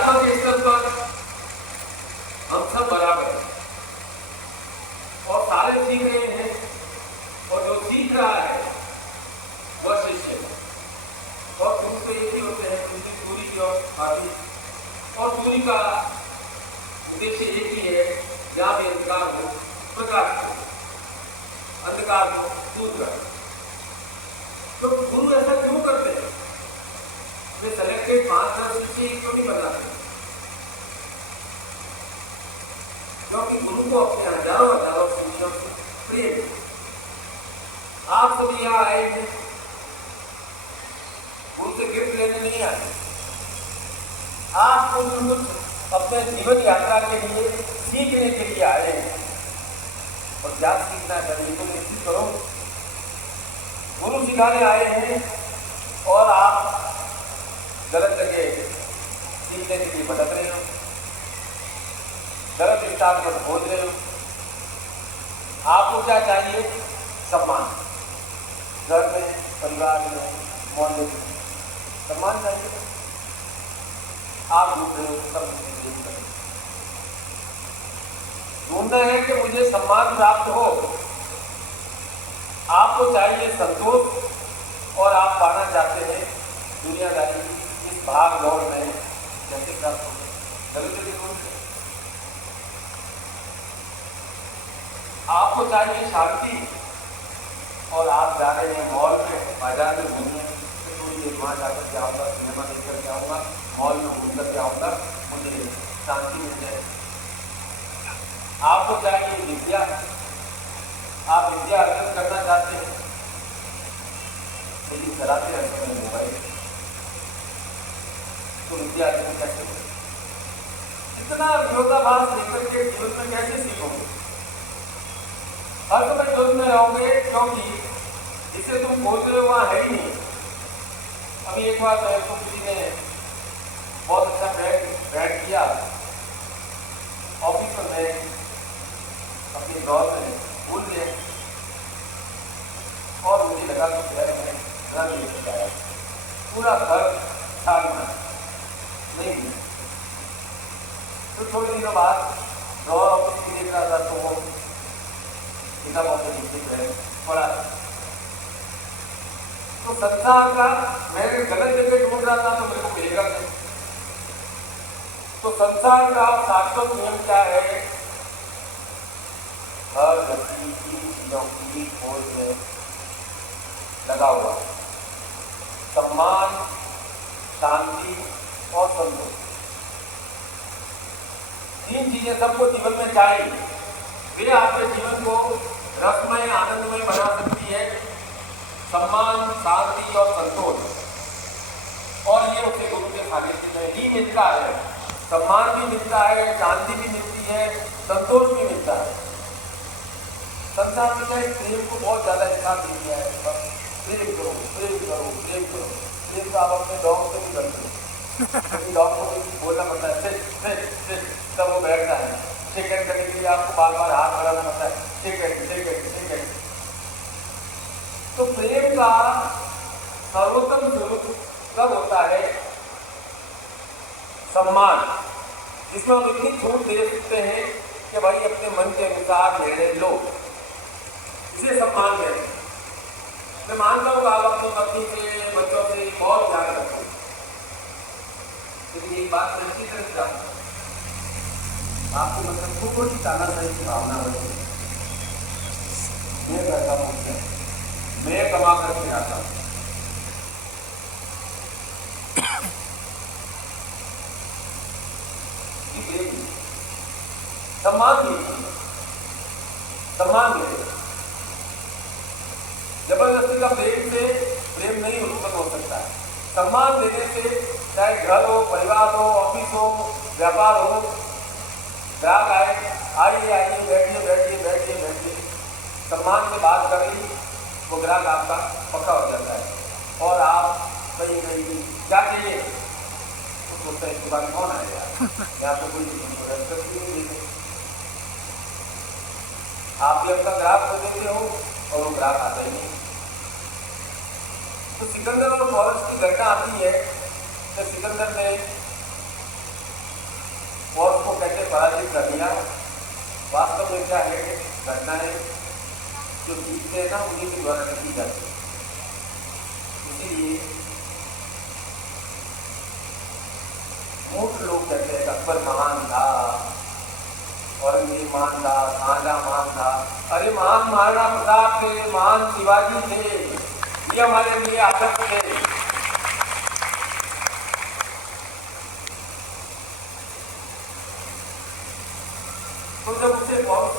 आत्मा के स्तर पर हम सब बराबर हैं और सारे सीख रहे हैं, और जो सीख रहा है वह शिष्य है। और गुरु तो एक ही होते हैं, उनकी सूर्य की और आदि, और सूर्य का उद्देश्य एक ही है, जहाँ भी अंधकार हो प्रकाश हो, अंधकार को दूर कर। तो गुरु ऐसा क्यों करते हैं? वे सेलेक्टेड 5 शिष्य क्यों नहीं बनाते? क्योंकि गुरु को अपने हजारों हजारों शिष्यों से प्रिय है। आप सभी यहाँ आए थे, गुरु से गिफ्ट लेने नहीं आए, आप कुछ अपने जीवन यात्रा के लिए सीखने के लिए आए हैं। और क्या सीखना चाहिए तो निश्चित करो, गुरु सिखाने आए हैं और आप गलत जगह सीखने के लिए भटक रहे हो, गलत स्थान पर खोज रहे हो। आपको क्या चाहिए? सम्मान। घर में, परिवार में, मोहल्ले में सम्मान चाहिए। आप ढूंढ रहे हो, सब ढूंढना है कि मुझे सम्मान प्राप्त हो। आपको चाहिए संतोष, और आप पाना चाहते हैं दुनियादारी इस भाग दौड़ में कैसे प्राप्त हो? आपको चाहिए शांति, और आप जा रहे हैं मॉल में, बाजार में घूमने, थोड़ी देर वहाँ जाकर के आऊँगा, सिनेमा देख कर के आऊँगा, मॉल में घूम कर के आऊँगा, मुझे शांति मिल जाए। आपको चाहिए विद्या, आप विद्या अर्जन करना चाहते हैं, लेकिन चलाते रहते हैं मोबाइल, तो विद्या अर्जन कैसे करें? इतना विरोधाभास लेकर के जीवन में कैसे सीखोगे? हर समय युद्ध में रहोगे, क्योंकि जिसे तुम खोज रहे हो वहाँ है ही नहीं। अभी एक बार तो किसी ने बहुत अच्छा बैठ किया ऑफिस में, अपनी दौर में भूल गए, और मुझे लगा कि घर में घर नहीं बताया, पूरा घर छाड़ना नहीं मिला। तो थोड़े दिनों बाद दौर ऑफिस की देख रहा था, तो वो किताब पढ़ा। तो संसार का मैं गलत जगह ढूंढ रहा था, तो मेरे को मिलेगा नहीं। तो संसार का शाश्वत नियम क्या है? हर व्यक्ति की चीजों की खोज में लगा हुआ, सम्मान, शांति और संतोष, 3 चीजें सबको जीवन में चाहिए। वे आपके जीवन को रसमय आनंदमय बना सकती है, सम्मान, शांति और संतोष। और ये उसे गुरु के सानिध्य में ही मिलता है। सम्मान भी मिलता है, शांति भी मिलती है, संतोष भी मिलता है। संसार में प्रेम को बहुत ज्यादा हिसाब दे दिया है, प्रेम करो, प्रेम करो, प्रेम करो। प्रेम तो आप अपने डॉग से भी करते हो, डॉग को भी बोलना पड़ता है, तब वो बैठता है। टिकट करने के लिए आपको बार बार हाथ बढ़ाना पड़ता है, टिकट। तो प्रेम का सर्वोत्तम स्वरूप कब होता है? सम्मान, जिसमें हम इतनी छूट दे सकते हैं कि भाई अपने मन के अनुसार निर्णय लो, इसे सम्मान है। मैं मानता हूँ आप अपनी पत्नी से, बच्चों से बहुत प्यार करते हैं, लेकिन एक बात मैं अच्छी तरह जानता हूँ, आपको मतलब थोड़ी तानाशाही की भावना बनी। मैं करता हूँ, मैं कमा करके आता हूँ, सम्मान दे। जबरदस्ती का प्रेम नहीं उत्पन्न हो सकता है। सम्मान देने से, चाहे घर हो, परिवार हो, ऑफिस हो, व्यापार हो, ग्राहक आइए, बैठिए, सम्मान से बात कर ली, वो ग्राहक आपका पक्का हो जाता है। और आप कहीं क्या चाहिए, तो सोचते हैं इसके बाद कौन आएगा, या तो कोई नहीं देते। आप भी अपना ग्राहक को देते हो और वो ग्राहक आता ही नहीं। तो सिकंदर और पौरस की घटना आती है, जब सिकंदर ने पराजित कर दिया। वास्तव में क्या है, घटनाएं जो जीतते हैं ना उन्हीं के द्वारा लिखी जाती है। इसीलिए मूर्ख लोग कहते हैं अकबर महान था, औरंगजेब महान था, शाहजहां महान था। अरे महान महाराणा प्रताप थे, महान शिवाजी थे, ये हमारे लिए आदर्श थे। तो जब उसे पौरस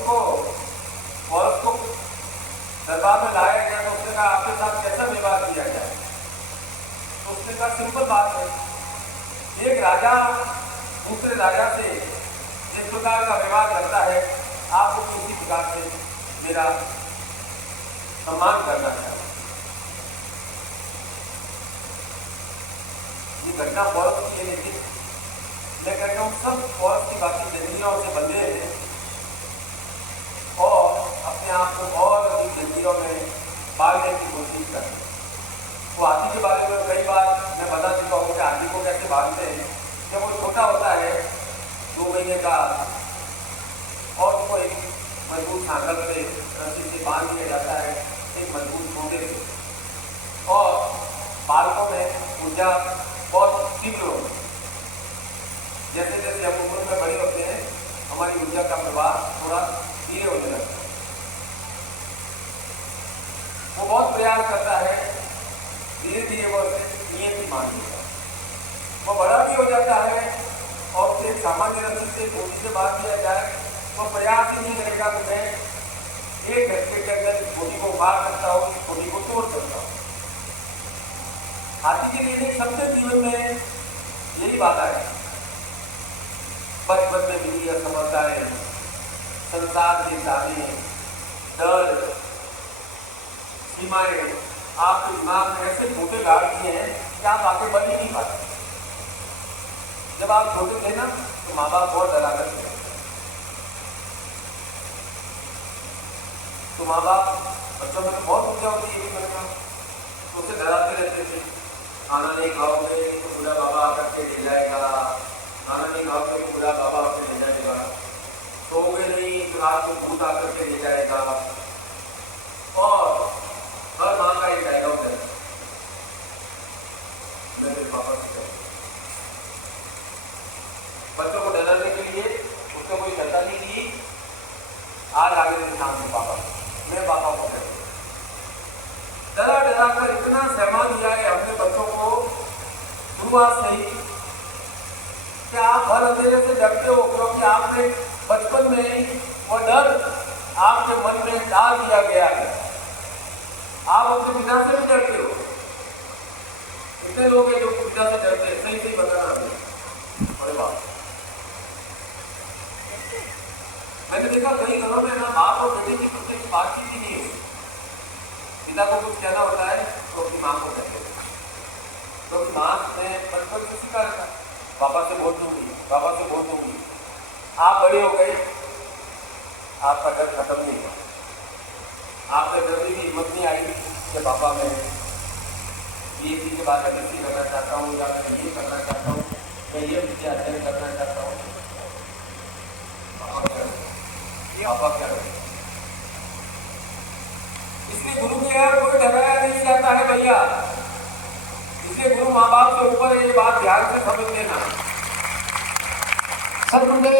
को दरबार में लाया गया तो उसने कहा आपके साथ कैसा व्यवहार किया जाए? तो उसने कहा सिंपल बात है, एक राजा दूसरे राजा से जिस प्रकार का व्यवहार करता है आपको किसी प्रकार से मेरा सम्मान करना चाहिए। ये घटना पौरस की है, लेकिन मैं कहता हूँ सब पौरस की बातें जंजीरों से बंधे हैं और अपने आप को और अधिक जंजीरों में बांधने की कोशिश कर। वो हाथी के बारे में कई बार मैं बता चुका हूँ कि हाथी को कैसे बांधते हैं। जब वो छोटा होता है 2 महीने का और उसको एक मजबूत सांकल से रस्सी से बांध दिया जाता है, एक मजबूत छोटे से, और बालकों में ऊर्जा और तीव्र हो। जैसे जैसे हम उम्र में बड़े होते हैं हमारी ऊर्जा का प्रवाह थोड़ा धीरे होने लगता है। वो बहुत प्रयास करता है, धीरे धीरे वो नियम की मान लेता है। वो बड़ा भी हो जाता है और उसे सामान्य रस्सी से गोली से बांध दिया जाए तो प्रयास ही नहीं करेगा कि मैं 1 घंटे के अंदर इस गोली को मार सकता हूँ, इस गोली को तोड़ सकता हूँ। हाथी के लिए सबसे जीवन में यही बात है। बचपन में मिली असफलताएं, संसार के ताने, डर, सीमाएं आपके दिमाग में ऐसे मोटे गाड़ दिए हैं कि आप आगे बढ़ ही नहीं पाते। जब आप छोटे थे ना तो माँ बाप बहुत डरा करते थे। तो माँ बाप बच्चों में तो बहुत ऊर्जा होती है बच्चा, तो उसे डराते रहते थे। खाना नहीं खाओगे तो बुढ़ा बाबा आकर के ले जाएगा, खाना नहीं खाओगे तो बुढ़ा बाबा आपसे ले जाएगा, सोओगे नहीं तो रात को भूत आकर के ले जाएगा। और हर माँ का एक डायलॉग है, मेरे पापा से बच्चों को डराने के लिए उसने कोई शैतानी की। आज आगे मेरे सामने पापा, मैं पापा को कहता डरा डरा कर इतना सहमा दिया है हमने बच्चों को शुरुआत से ही कि आप हर अंधेरे से डरते हो, क्योंकि आपने बचपन में वो डर आपके मन में डाल दिया गया है। आप अपने पिता से भी डरते हो। इतने लोग हैं जो पिता से डरते हैं, सही सही बताना है। अरे बाप, मैंने देखा कई घरों में ना बाप और बेटे की कुछ बातचीत ही नहीं होती। पिता को कुछ कहना होता है तो अपनी माँ को कहते हैं, क्योंकि माँ ने बचपन से सीखा था पापा से बोल दूंगी, पापा से बोल दूंगी। आप बड़े हो गए, आपका डर खत्म नहीं हुआ, आपके डरने की हिम्मत नहीं आई कि पापा मैं ये चीज के बाद अभी करना चाहता हूँ या मैं ये करना चाहता हूँ, मैं ये विद्या अध्ययन करना चाहता हूँ। पापा क्या करें? इसलिए गुरु के यार कोई डराया नहीं जाता है भैया। इसलिए गुरु माँ बाप के ऊपर ये बात ध्यान से समझ लेना। सदगुरुदेव